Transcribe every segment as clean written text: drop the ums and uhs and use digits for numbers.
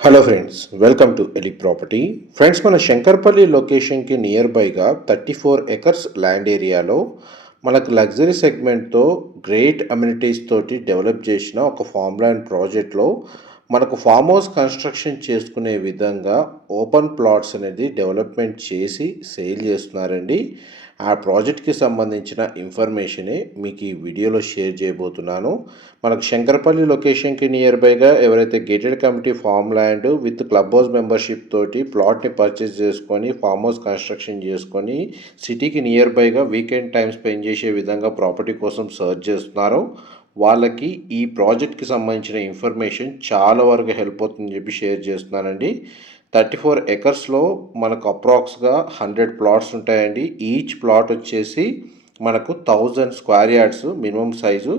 Hello friends, welcome to Eli property. Friends, మన శంకర్పల్లి లొకేషన్కి near బైగా 34 acres land ఏరియాలో మనకు లగ్జరీ సెగ్మెంట్తో గ్రేట్ అమ్యూనిటీస్ తోటి డెవలప్ చేసిన ఒక ఫామ్ ల్యాండ్ ప్రాజెక్ట్లో మనకు ఫామ్ హౌస్ కన్స్ట్రక్షన్ చేసుకునే విధంగా ఓపెన్ ప్లాట్స్ అనేది డెవలప్మెంట్ చేసి సేల్ చేస్తున్నారండి. ఆ ప్రాజెక్ట్కి సంబంధించిన ఇన్ఫర్మేషనే మీకు ఈ వీడియోలో షేర్ చేయబోతున్నాను. మనకు శంకరపల్లి లొకేషన్కి నియర్ బైగా ఎవరైతే gated committee farm land with club house membership తోటి ప్లాట్ని పర్చేస్ చేసుకొని ఫామ్ హౌస్ కన్స్ట్రక్షన్ చేసుకొని సిటీకి నియర్ బైగా వీకెండ్ టైం స్పెండ్ చేసే విధంగా ప్రాపర్టీ కోసం సర్చ్ చేస్తున్నారో వాళ్ళకి ఈ ప్రాజెక్ట్కి సంబంధించిన ఇన్ఫర్మేషన్ చాలా వరకు హెల్ప్ అవుతుందని చెప్పి షేర్ చేస్తున్నానండి. 34 ఎకర్స్లో మనకు అప్రాక్స్గా 100 ప్లాట్స్ ఉంటాయండి. ఈచ్ ప్లాట్ వచ్చేసి మనకు 1000 స్క్వేర్ యార్డ్స్ మినిమం సైజు.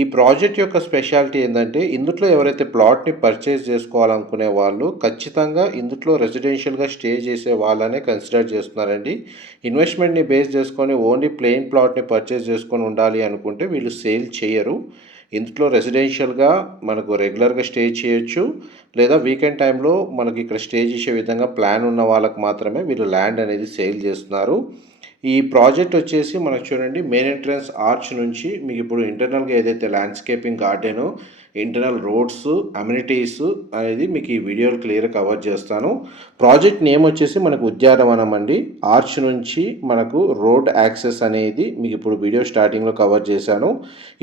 ఈ ప్రాజెక్ట్ యొక్క స్పెషాలిటీ ఏంటంటే ఇందులో ఎవరైతే ప్లాట్ని పర్చేస్ చేసుకోవాలనుకునే వాళ్ళు ఖచ్చితంగా ఇందులో రెసిడెన్షియల్గా స్టే చేసే వాళ్ళనే కన్సిడర్ చేస్తున్నారండి. ఇన్వెస్ట్మెంట్ని బేస్ చేసుకొని ఓన్లీ ప్లెయిన్ ప్లాట్ని పర్చేస్ చేసుకొని ఉండాలి అనుకుంటే వీళ్ళు సేల్ చేయరు. ఇందులో రెసిడెన్షియల్గా మనకు రెగ్యులర్గా స్టే చేయొచ్చు, లేదా వీకెండ్ టైంలో మనకి ఇక్కడ స్టే చేసే విధంగా ప్లాన్ ఉన్న వాళ్ళకి మాత్రమే వీళ్ళు ల్యాండ్ అనేది సేల్ చేస్తున్నారు. ఈ ప్రాజెక్ట్ వచ్చేసి మనకు చూడండి, మెయిన్ ఎంట్రన్స్ ఆర్చ్ నుంచి మీకు ఇప్పుడు ఇంటర్నల్గా ఏదైతే landscaping garden, internal roads, amenities అనేది మీకు ఈ వీడియోలో క్లియర్ కవర్ చేస్తాను. ప్రాజెక్ట్ నేమ్ వచ్చేసి మనకు ఉద్యానవనం అండి. ఆర్చ్ నుంచి మనకు రోడ్ యాక్సెస్ అనేది మీకు ఇప్పుడు వీడియో స్టార్టింగ్లో కవర్ చేశాను.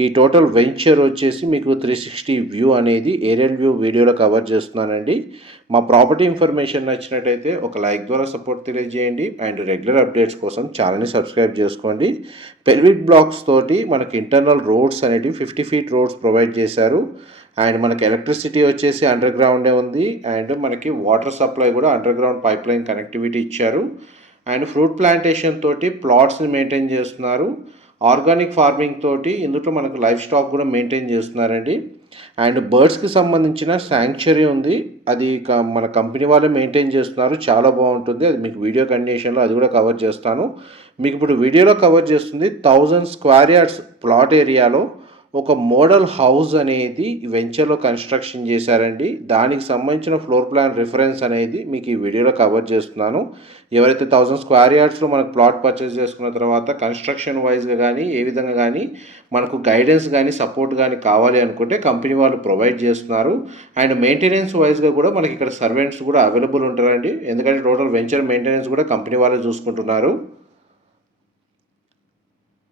ఈ టోటల్ వెంచర్ వచ్చేసి మీకు 360 వ్యూ అనేది ఏరియల్ వ్యూ వీడియోలో కవర్ చేస్తున్నానండి. మా ప్రాపర్టీ ఇన్ఫర్మేషన్ నచ్చినట్టయితే ఒక లైక్ ద్వారా సపోర్ట్ తెలియజేయండి అండ్ రెగ్యులర్ అప్డేట్స్ కోసం ఛానల్ని సబ్స్క్రైబ్ చేసుకోండి. పెల్విక్ బ్లాక్స్ తోటి మనకి ఇంటర్నల్ రోడ్స్ అనేటివి 50 ఫీట్ రోడ్స్ ప్రొవైడ్ చేశారు. అండ్ మనకి ఎలక్ట్రిసిటీ వచ్చేసి అండర్ గ్రౌండే ఉంది. అండ్ మనకి వాటర్ సప్లై కూడా under ground pipe line connectivity ఇచ్చారు. అండ్ ఫ్రూట్ ప్లాంటేషన్ తోటి ప్లాట్స్ని మెయింటైన్ చేస్తున్నారు. ఆర్గానిక్ ఫార్మింగ్ తోటి ఇందులో మనకు లైఫ్ స్టాక్ కూడా మెయింటైన్ చేస్తున్నారండి. అండ్ బర్డ్స్కి సంబంధించిన శాంక్చురీ ఉంది. అది మన కంపెనీ వాళ్ళే మెయింటైన్ చేస్తున్నారు. చాలా బాగుంటుంది. అది మీకు వీడియో కండిషన్లో అది కూడా కవర్ చేస్తాను. మీకు ఇప్పుడు వీడియోలో కవర్ చేస్తుంది 1000 స్క్వేర్ యార్డ్స్ ప్లాట్ ఏరియాలో ఒక మోడల్ హౌస్ అనేది వెంచర్లో కన్స్ట్రక్షన్ చేశారండి. దానికి సంబంధించిన ఫ్లోర్ ప్లాన్ రిఫరెన్స్ అనేది మీకు ఈ వీడియోలో కవర్ చేస్తున్నాను. ఎవరైతే 1000 స్క్వేర్ యార్డ్స్లో మనకు ప్లాట్ పర్చేస్ చేసుకున్న తర్వాత కన్స్ట్రక్షన్ వైజ్గా కానీ ఏ విధంగా కానీ మనకు గైడెన్స్ కానీ సపోర్ట్ కానీ కావాలి అనుకుంటే కంపెనీ వాళ్ళు ప్రొవైడ్ చేస్తున్నారు. అండ్ మెయింటెనెన్స్ వైజ్గా కూడా మనకి ఇక్కడ సర్వెంట్స్ కూడా అవైలబుల్ ఉంటారండి. ఎందుకంటే టోటల్ వెంచర్ మెయింటెనెన్స్ కూడా కంపెనీ వాళ్ళే చూసుకుంటున్నారు.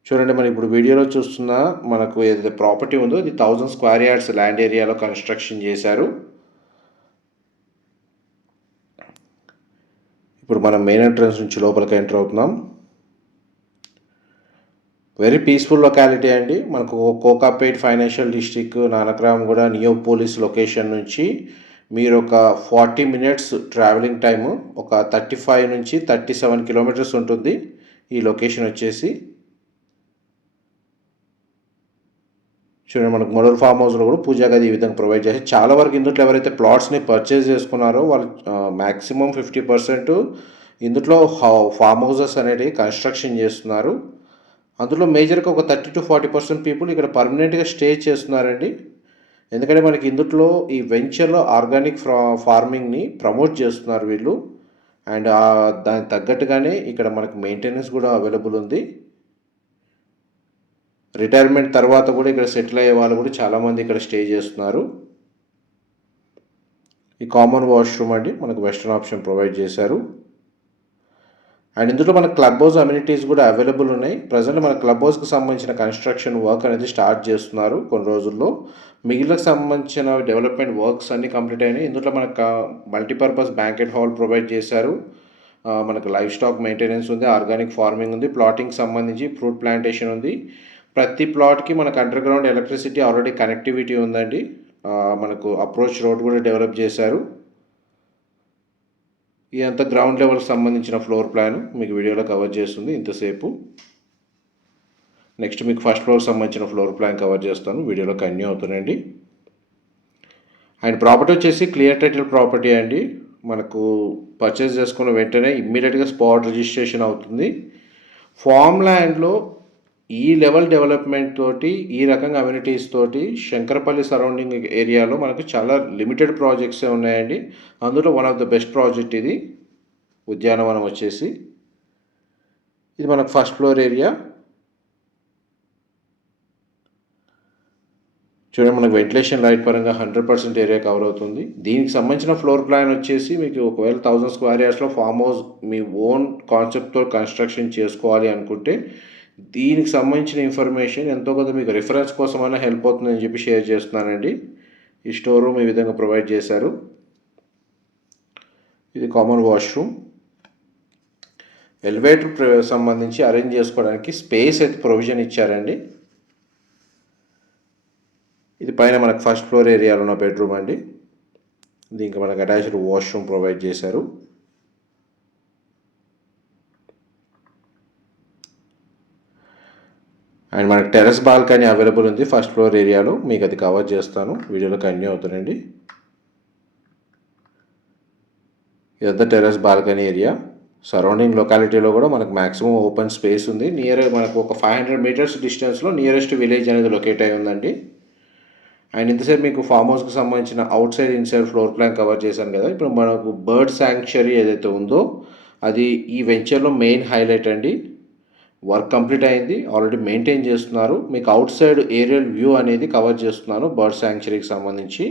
చూడండి, మనం ఇప్పుడు వీడియోలో చూస్తున్న మనకు ఏదైతే ప్రాపర్టీ ఉందో ఇది 1000 స్క్వేర్ యార్డ్స్ ల్యాండ్ ఏరియాలో కన్స్ట్రక్షన్ చేశారు. ఇప్పుడు మనం మెయిన్ ఎంట్రన్స్ నుంచి లోపలికి ఎంటర్ అవుతున్నాం. వెరీ పీస్ఫుల్ లొకాలిటీ అండి. మనకు Kokapet financial district, Nanakramguda, Neopolis location నుంచి మీరు ఒక 40 మినిట్స్ ట్రావెలింగ్ టైము, ఒక 35 నుంచి 37 కిలోమీటర్స్ ఉంటుంది ఈ లొకేషన్ వచ్చేసి. చూడండి, మనకు మోడల్ ఫామ్ హౌస్లో కూడా పూజా గది ఈ విధంగా ప్రొవైడ్ చేసి చాలా వరకు ఇందులో ఎవరైతే ప్లాట్స్ని పర్చేస్ చేసుకున్నారో వాళ్ళు మ్యాక్సిమం 50% ఇందులో ఫామ్ హౌసెస్ అనేటివి కన్స్ట్రక్షన్ చేస్తున్నారు. అందులో మేజర్గా ఒక 30 to 40% పీపుల్ ఇక్కడ పర్మనెంట్గా స్టే చేస్తున్నారండి. ఎందుకంటే మనకి ఇందులో ఈ వెంచర్లో ఆర్గానిక్ ఫార్మింగ్ని ప్రమోట్ చేస్తున్నారు వీళ్ళు. అండ్ దానికి తగ్గట్టుగానే ఇక్కడ మనకు మెయింటెనెన్స్ కూడా అవైలబుల్ ఉంది. రిటైర్మెంట్ తర్వాత కూడా ఇక్కడ సెటిల్ అయ్యే వాళ్ళు కూడా చాలామంది ఇక్కడ స్టే చేస్తున్నారు. ఈ కామన్ వాష్రూమ్ అండి మనకు వెస్టర్న్ ఆప్షన్ ప్రొవైడ్ చేశారు. అండ్ ఇందులో మన క్లబ్ హౌస్ అమ్యూనిటీస్ కూడా అవైలబుల్ ఉన్నాయి. ప్రజెంట్ మన క్లబ్ హౌస్కి సంబంధించిన కన్స్ట్రక్షన్ వర్క్ అనేది స్టార్ట్ చేస్తున్నారు కొన్ని రోజుల్లో. మిగిలిన సంబంధించిన డెవలప్మెంట్ వర్క్స్ అన్నీ కంప్లీట్ అయినాయి. ఇందులో మనకు మల్టీపర్పస్ బ్యాంకెట్ హాల్ ప్రొవైడ్ చేశారు. మనకు లైఫ్ స్టాక్ మెయింటెనెన్స్ ఉంది, ఆర్గానిక్ ఫార్మింగ్ ఉంది, ప్లాటింగ్ సంబంధించి ఫ్రూట్ ప్లాంటేషన్ ఉంది. ప్రతి ప్లాట్కి మనకు under ground electricity already connectivity ఉందండి. మనకు అప్రోచ్ రోడ్ కూడా డెవలప్ చేశారు. ఇదంతా గ్రౌండ్ లెవెల్కి సంబంధించిన ఫ్లోర్ ప్లాన్ మీకు వీడియోలో కవర్ చేస్తుంది ఇంతసేపు. నెక్స్ట్ మీకు ఫస్ట్ ఫ్లోర్కి సంబంధించిన ఫ్లోర్ ప్లాన్ కవర్ చేస్తాను, వీడియోలో కంటిన్యూ అవుతుందండి. అండ్ ప్రాపర్టీ వచ్చేసి క్లియర్ టైటిల్ ప్రాపర్టీ అండి. మనకు పర్చేస్ చేసుకున్న వెంటనే ఇమ్మీడియట్గా స్పాట్ రిజిస్ట్రేషన్ అవుతుంది. ఫామ్ ల్యాండ్లో ఈ లెవెల్ డెవలప్మెంట్ తోటి ఈ రకంగా అమ్యూనిటీస్ తోటి శంకరపల్లి సరౌండింగ్ ఏరియాలో మనకు చాలా లిమిటెడ్ ప్రాజెక్ట్సే ఉన్నాయండి. అందులో one of the best project ఇది ఉద్యానవనం వచ్చేసి. ఇది మనకు ఫస్ట్ ఫ్లోర్ ఏరియా. చూడండి, మనకు వెంటిలేషన్ లైట్ పరంగా 100% ఏరియా కవర్ అవుతుంది. దీనికి సంబంధించిన ఫ్లోర్ ప్లాన్ వచ్చేసి మీకు ఒకవేళ 1000 స్క్వేర్ యార్డ్స్లో ఫామ్ హౌస్ మీ ఓన్ కాన్సెప్ట్తో కన్స్ట్రక్షన్ చేసుకోవాలి అనుకుంటే దీనికి సంబంధించిన ఇన్ఫర్మేషన్ ఎంతో కొంత మీకు రిఫరెన్స్ కోసమైనా హెల్ప్ అవుతుందని చెప్పి షేర్ చేస్తున్నానండి. ఈ స్టోర్ రూమ్ ఈ విధంగా ప్రొవైడ్ చేశారు. ఇది కామన్ వాష్రూమ్. ఎలివేటర్ సంబంధించి అరేంజ్ చేసుకోవడానికి స్పేస్ అయితే ప్రొవిజన్ ఇచ్చారండి. ఇది పైన మనకు ఫస్ట్ ఫ్లోర్ ఏరియాలో ఉన్న బెడ్రూమ్ అండి. దీనికి మనకు అటాచ్డ్ వాష్రూమ్ ప్రొవైడ్ చేశారు. అండ్ మనకు టెర్రస్ బాల్కనీ అవైలబుల్ ఉంది ఫస్ట్ ఫ్లోర్ ఏరియాలో. మీకు అది కవర్ చేస్తాను, వీడియోలో కంటిన్యూ అవుతానండి. ఇదంతా టెర్రస్ బాల్కనీ ఏరియా. సరౌండింగ్ లొకాలిటీలో కూడా మనకు మ్యాక్సిమం ఓపెన్ స్పేస్ ఉంది. మనకు ఒక 500 మీటర్స్ డిస్టెన్స్లో నియరెస్ట్ విలేజ్ అనేది లొకేట్ అయి ఉందండి. అండ్ ఇంతసేపు మీకు ఫామ్ హౌస్కి సంబంధించిన out side inside floor plan cover చేశాను కదా. ఇప్పుడు మనకు బర్డ్ శాంక్చురీ ఏదైతే ఉందో అది ఈ వెంచర్లో మెయిన్ హైలైట్ అండి. వర్క్ కంప్లీట్ అయింది, ఆల్రెడీ మెయింటైన్ చేస్తున్నారు. మీకు అవుట్ సైడ్ ఏరియల్ వ్యూ అనేది కవర్ చేస్తున్నాను బర్డ్ శాంక్చురీకి సంబంధించి.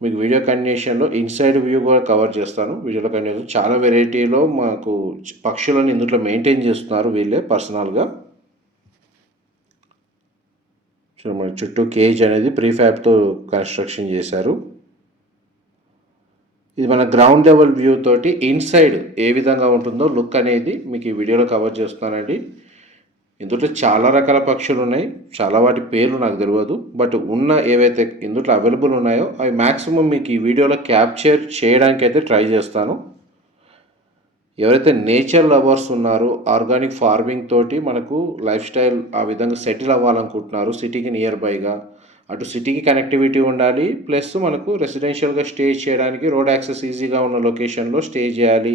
మీకు వీడియో కంటిన్యూషన్లో ఇన్సైడ్ వ్యూ కూడా కవర్ చేస్తాను. వీడియోలో కంటిన్యూషన్ చాలా వెరైటీలో మాకు పక్షులను ఇందులో మెయింటైన్ చేస్తున్నారు వీళ్ళే పర్సనల్గా. మన చుట్టూ కేజ్ అనేది ప్రీఫ్యాబ్తో కన్స్ట్రక్షన్ చేశారు. ఇది మన గ్రౌండ్ లెవెల్ వ్యూ తోటి ఇన్సైడ్ ఏ విధంగా ఉంటుందో లుక్ అనేది మీకు ఈ వీడియోలో కవర్ చేస్తున్నానండి. ఇందులో చాలా రకాల పక్షులు ఉన్నాయి, చాలా వాటి పేర్లు నాకు తెలియదు. బట్ ఉన్న ఏవైతే ఇందులో అవైలబుల్ ఉన్నాయో అవి మ్యాక్సిమం మీకు ఈ వీడియోలో క్యాప్చర్ చేయడానికి అయితే ట్రై చేస్తాను. ఎవరైతే నేచర్ లవర్స్ ఉన్నారో ఆర్గానిక్ ఫార్మింగ్ తోటి మనకు లైఫ్ స్టైల్ ఆ విధంగా సెటిల్ అవ్వాలనుకుంటున్నారు సిటీకి నియర్ బైగా, అటు సిటీకి కనెక్టివిటీ ఉండాలి, ప్లస్ మనకు రెసిడెన్షియల్గా స్టే చేయడానికి రోడ్ యాక్సెస్ ఈజీగా ఉన్న లొకేషన్లో స్టే చేయాలి.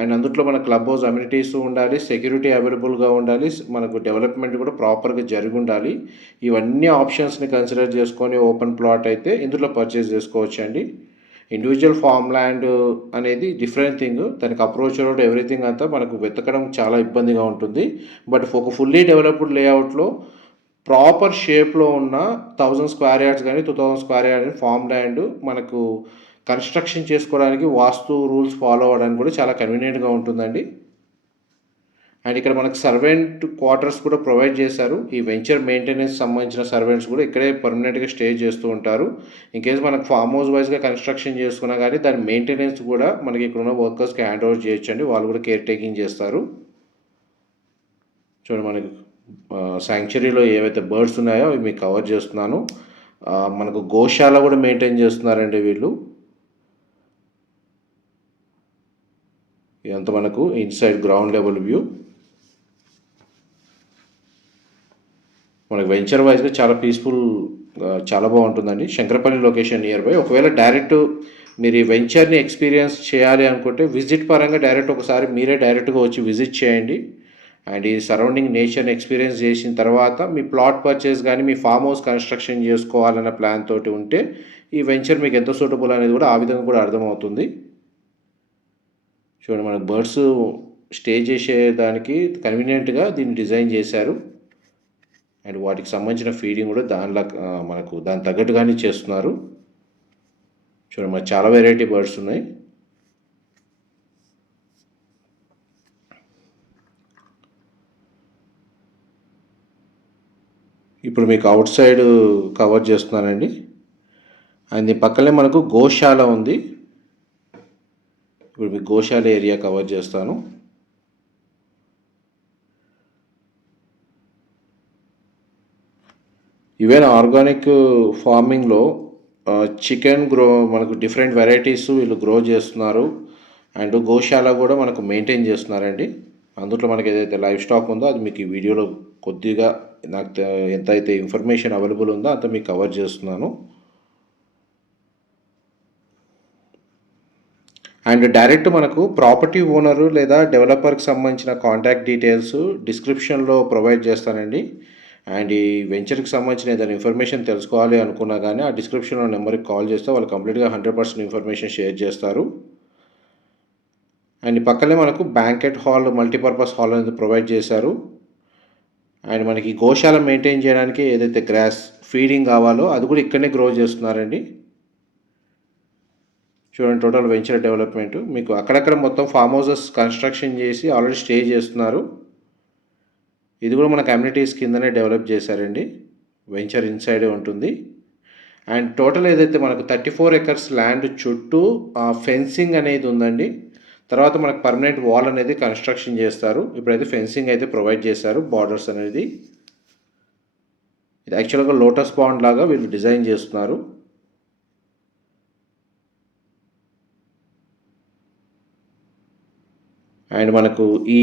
అండ్ అందులో మన క్లబ్ హౌస్ అమ్యూనిటీస్ ఉండాలి, సెక్యూరిటీ అవైలబుల్గా ఉండాలి, మనకు డెవలప్మెంట్ కూడా ప్రాపర్గా జరిగి ఉండాలి. ఇవన్నీ ఆప్షన్స్ని కన్సిడర్ చేసుకొని ఓపెన్ ప్లాట్ అయితే ఇందులో పర్చేస్ చేసుకోవచ్చండి. ఇండివిజువల్ ఫామ్ ల్యాండ్ అనేది డిఫరెంట్ థింగ్, దానికి అప్రోచ్ రోడ్ ఎవ్రీథింగ్ అంతా మనకు వెతకడం చాలా ఇబ్బందిగా ఉంటుంది. బట్ ఒక ఫుల్లీ డెవలప్డ్ లేఅవుట్లో ప్రాపర్ షేప్లో ఉన్న 1000 స్క్వేర్ యార్డ్స్ కానీ 2000 స్క్వేర్ యార్డ్ ఫామ్ ల్యాండ్ మనకు కన్స్ట్రక్షన్ చేసుకోవడానికి వాస్తు రూల్స్ ఫాలో అవ్వడానికి కూడా చాలా కన్వీనియంట్గా ఉంటుందండి. అండ్ ఇక్కడ మనకు సర్వెంట్ క్వార్టర్స్ కూడా ప్రొవైడ్ చేశారు. ఈ వెంచర్ మెయింటెనెన్స్ సంబంధించిన సర్వెంట్స్ కూడా ఇక్కడే పర్మనెంట్గా స్టే చేస్తూ ఉంటారు. ఇన్ కేస్ మనకు ఫామ్ హౌస్ వైజ్గా కన్స్ట్రక్షన్ చేసుకున్నా కానీ దాని మెయింటెనెన్స్ కూడా మనకి ఇక్కడ ఉన్న వర్కర్స్కి హ్యాండ్ ఓవర్ చేయొచ్చండి, వాళ్ళు కూడా కేర్ టేకింగ్ చేస్తారు. చూడండి, మనకి శాంక్చురీలో ఏవైతే బర్డ్స్ ఉన్నాయో అవి మీకు కవర్ చేస్తున్నాను. మనకు గోశాల కూడా మెయింటైన్ చేస్తున్నారండి వీళ్ళు. ఇదంతా మనకు ఇన్సైడ్ గ్రౌండ్ లెవెల్ వ్యూ. మనకు వెంచర్ వైజ్గా చాలా పీస్ఫుల్, చాలా బాగుంటుందండి. Shankarpally location near by. ఒకవేళ డైరెక్ట్ మీరు ఈ వెంచర్ని ఎక్స్పీరియన్స్ చేయాలి అనుకుంటే విజిట్ పరంగా డైరెక్ట్ ఒకసారి మీరే డైరెక్ట్గా వచ్చి విజిట్ చేయండి. అండ్ ఈ సరౌండింగ్ నేచర్ని ఎక్స్పీరియన్స్ చేసిన తర్వాత మీ ప్లాట్ పర్చేస్ కానీ మీ ఫామ్ హౌస్ కన్స్ట్రక్షన్ చేసుకోవాలన్న ప్లాన్ తోటి ఉంటే ఈ వెంచర్ మీకు ఎంత సూటబుల్ అనేది కూడా ఆ విధంగా కూడా అర్థమవుతుంది. చూడండి, మనకు బర్డ్స్ స్టే చేసేదానికి కన్వీనియంట్గా దీన్ని డిజైన్ చేశారు. అండ్ వాటికి సంబంధించిన ఫీడింగ్ కూడా మనకు దాని తగ్గట్టుగానే చేస్తున్నారు. చూడండి, మనకు చాలా వెరైటీ బర్డ్స్ ఉన్నాయి. ఇప్పుడు మీకు అవుట్ సైడ్ కవర్ చేస్తున్నానండి. అండ్ దీని పక్కనే మనకు గోశాల ఉంది. ఇప్పుడు మీకు గోశాల ఏరియా కవర్ చేస్తాను. ఈవెన్ ఆర్గానిక్ ఫార్మింగ్లో చికెన్ మనకు డిఫరెంట్ వెరైటీస్ వీళ్ళు గ్రో చేస్తున్నారు. అండ్ గోశాల కూడా మనకు మెయింటైన్ చేస్తున్నారండి. అందులో మనకి ఏదైతే లైవ్ స్టాక్ ఉందో అది మీకు ఈ వీడియోలో కొద్దిగా నాకు ఎంత అయితే ఇన్ఫర్మేషన్ అవైలబుల్ ఉందో అంత మీకు కవర్ చేస్తున్నాను. అండ్ డైరెక్ట్ మనకు ప్రాపర్టీ ఓనరు లేదా డెవలపర్కి సంబంధించిన కాంటాక్ట్ డీటెయిల్స్ డిస్క్రిప్షన్లో ప్రొవైడ్ చేస్తానండి. అండ్ ఈ వెంచర్కి సంబంధించిన ఏదైనా ఇన్ఫర్మేషన్ తెలుసుకోవాలి అనుకున్నా కానీ ఆ డిస్క్రిప్షన్లో నెంబర్కి కాల్ చేస్తే వాళ్ళు కంప్లీట్గా 100% ఇన్ఫర్మేషన్ షేర్ చేస్తారు. అండ్ పక్కనే మనకు బ్యాంకెట్ హాల్, మల్టీపర్పస్ హాల్ అనేది ప్రొవైడ్ చేశారు. అండ్ మనకి గోశాల మెయింటైన్ చేయడానికి ఏదైతే గ్రాస్ ఫీడింగ్ కావాలో అది కూడా ఇక్కడనే గ్రో చేస్తున్నారండి. చూడండి టోటల్ వెంచర్ డెవలప్మెంట్ మీకు అక్కడక్కడ మొత్తం ఫామ్ హౌసెస్ కన్స్ట్రక్షన్ చేసి ఆల్రెడీ స్టే చేస్తున్నారు. ఇది కూడా మనకు కమ్యూనిటీస్ కిందనే డెవలప్ చేశారండి. వెంచర్ ఇన్సైడే ఉంటుంది. అండ్ టోటల్ ఏదైతే మనకు 34 ఎకర్స్ ల్యాండ్ చుట్టూ ఫెన్సింగ్ అనేది ఉందండి. తర్వాత మనకు పర్మనెంట్ వాల్ అనేది కన్స్ట్రక్షన్ చేస్తారు. ఇప్పుడైతే ఫెన్సింగ్ అయితే ప్రొవైడ్ చేశారు. బార్డర్స్ అనేది ఇది యాక్చువల్గా లోటస్ పాండ్ లాగా వీళ్ళు డిజైన్ చేస్తున్నారు. అండ్ మనకు ఈ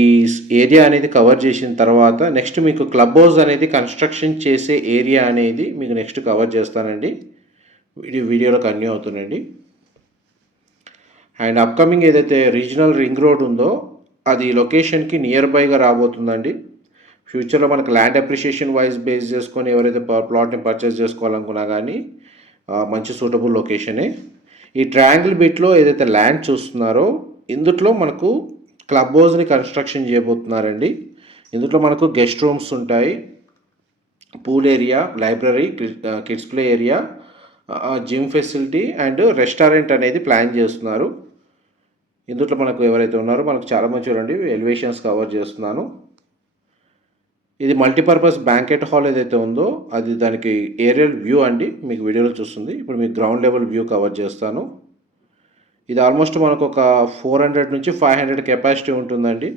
ఏరియా అనేది కవర్ చేసిన తర్వాత నెక్స్ట్ మీకు క్లబ్ హౌస్ అనేది కన్స్ట్రక్షన్ చేసే ఏరియా అనేది మీకు నెక్స్ట్ కవర్ చేస్తానండి. వీడియోలో కంటిన్యూ అవుతుందండి. అండ్ అప్కమింగ్ ఏదైతే రీజనల్ రింగ్ రోడ్ ఉందో అది లొకేషన్కి నియర్ బైగా రాబోతుందండి. ఫ్యూచర్లో మనకు ల్యాండ్ అప్రిషియేషన్ వైజ్ బేస్ చేసుకొని ఎవరైతే ప్లాట్ని పర్చేస్ చేసుకోవాలనుకున్నా కానీ మంచి సూటబుల్ లొకేషనే. ఈ ట్రయాంగిల్ బిట్లో ఏదైతే ల్యాండ్ చూస్తున్నారో ఇందులో మనకు క్లబ్ హౌస్ని కన్స్ట్రక్షన్ చేయబోతున్నారండి. ఇందులో మనకు గెస్ట్ రూమ్స్ ఉంటాయి, pool area, library, kids play area, gym facility and restaurant అనేది ప్లాన్ చేస్తున్నారు. ఇందులో మనకు ఎవరైతే ఉన్నారో మనకు చాలామంది చూడండి ఎలివేషన్స్ కవర్ చేస్తున్నాను. ఇది మల్టీపర్పస్ బ్యాంకెట్ హాల్ ఏదైతే ఉందో అది దానికి ఏరియల్ వ్యూ అండి, మీకు వీడియోలో చూస్తుంది. ఇప్పుడు మీకు గ్రౌండ్ లెవెల్ వ్యూ కవర్ చేస్తాను. ఇది ఆల్మోస్ట్ మనకు ఒక 400 నుంచి 500 కెపాసిటీ ఉంటుందండి.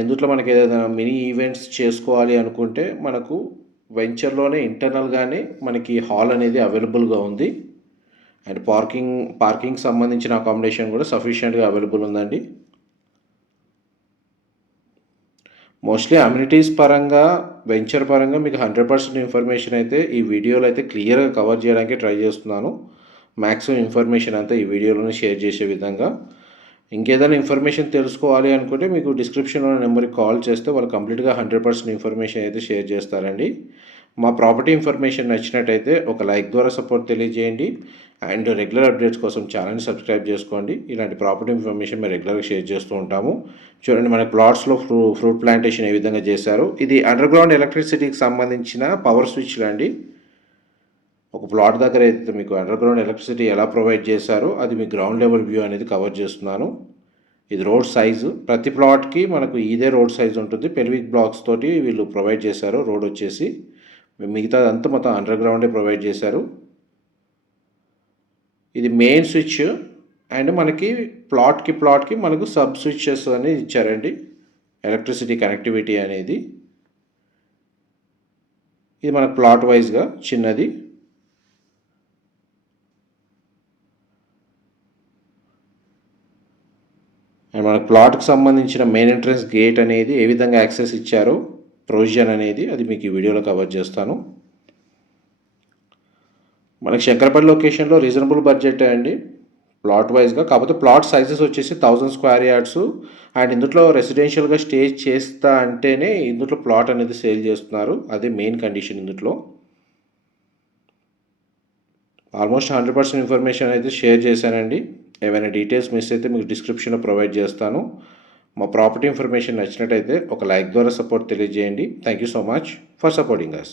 ఇందులో మనకి ఏదైనా మినీ ఈవెంట్స్ చేసుకోవాలి అనుకుంటే మనకు వెంచర్లోనే ఇంటర్నల్గానే మనకి హాల్ అనేది అవైలబుల్గా ఉంది. అండ్ పార్కింగ్ సంబంధించిన అకామిడేషన్ కూడా సఫిషియెంట్గా అవైలబుల్ ఉందండి. మోస్ట్లీ అమ్యూనిటీస్ పరంగా వెంచర్ పరంగా మీకు 100% ఇన్ఫర్మేషన్ అయితే ఈ వీడియోలో అయితే క్లియర్గా కవర్ చేయడానికి ట్రై చేస్తున్నాను. మ్యాక్సిమం ఇన్ఫర్మేషన్ అంతా ఈ వీడియోలోనే షేర్ చేసే విధంగా. ఇంకేదైనా ఇన్ఫర్మేషన్ తెలుసుకోవాలి అనుకుంటే మీకు డిస్క్రిప్షన్లో నెంబర్కి కాల్ చేస్తే వాళ్ళు కంప్లీట్గా 100% ఇన్ఫర్మేషన్ అయితే షేర్ చేస్తారండి. మా ప్రాపర్టీ ఇన్ఫర్మేషన్ నచ్చినట్టయితే ఒక లైక్ ద్వారా సపోర్ట్ తెలియజేయండి. అండ్ రెగ్యులర్ అప్డేట్స్ కోసం ఛానల్ని సబ్స్క్రైబ్ చేసుకోండి. ఇలాంటి ప్రాపర్టీ ఇన్ఫర్మేషన్ మేము రెగ్యులర్గా షేర్ చేస్తూ ఉంటాము. చూడండి మన ప్లాట్స్లో ఫ్రూట్ ప్లాంటేషన్ ఏ విధంగా చేశారు. ఇది అండర్గ్రౌండ్ ఎలక్ట్రిసిటీకి సంబంధించిన పవర్ స్విచ్లు అండి. ఒక ప్లాట్ దగ్గర అయితే మీకు అండర్గ్రౌండ్ ఎలక్ట్రిసిటీ ఎలా ప్రొవైడ్ చేశారో అది మీ గ్రౌండ్ లెవెల్ వ్యూ అనేది కవర్ చేస్తున్నాను. ఇది రోడ్ సైజు, ప్రతి ప్లాట్కి మనకు ఇదే రోడ్ సైజు ఉంటుంది. పెల్విక్ బ్లాక్స్ తోటి వీళ్ళు ప్రొవైడ్ చేశారు. రోడ్ వచ్చేసి మిగతా అంతా మొత్తం అండర్గ్రౌండే ప్రొవైడ్ చేశారు. ఇది మెయిన్ స్విచ్ అండ్ మనకి ప్లాట్కి మనకు సబ్ స్విచ్చెస్ అనేది ఇచ్చారండి. ఎలక్ట్రిసిటీ కనెక్టివిటీ అనేది ఇది మనకు ప్లాట్ వైజ్గా చిన్నది. అండ్ మనకు ప్లాట్కి సంబంధించిన మెయిన్ ఎంట్రన్స్ గేట్ అనేది ఏ విధంగా యాక్సెస్ ఇచ్చారో ప్రొవిజన్ అనేది అది మీకు ఈ వీడియోలో కవర్ చేస్తాను. మనకి శంకరపల్లి లొకేషన్లో రీజనబుల్ బడ్జెట్ అండి ప్లాట్ వైజ్గా. కాకపోతే ప్లాట్ సైజెస్ వచ్చేసి 1000 స్క్వేర్ యార్డ్స్. అండ్ ఇందులో రెసిడెన్షియల్గా స్టే చేస్తా అంటేనే ఇందులో ప్లాట్ అనేది సేల్ చేస్తున్నారు. అదే మెయిన్ కండిషన్. ఇందులో ఆల్మోస్ట్ 100% ఇన్ఫర్మేషన్ అయితే షేర్ చేశానండి. ఏమైనా డీటెయిల్స్ మిస్ అయితే మీకు డిస్క్రిప్షన్లో ప్రొవైడ్ చేస్తాను. మా ప్రాపర్టీ ఇన్ఫర్మేషన్ నచ్చినట్టయితే ఒక లైక్ ద్వారా సపోర్ట్ తెలియజేయండి. Thank you so much for supporting us.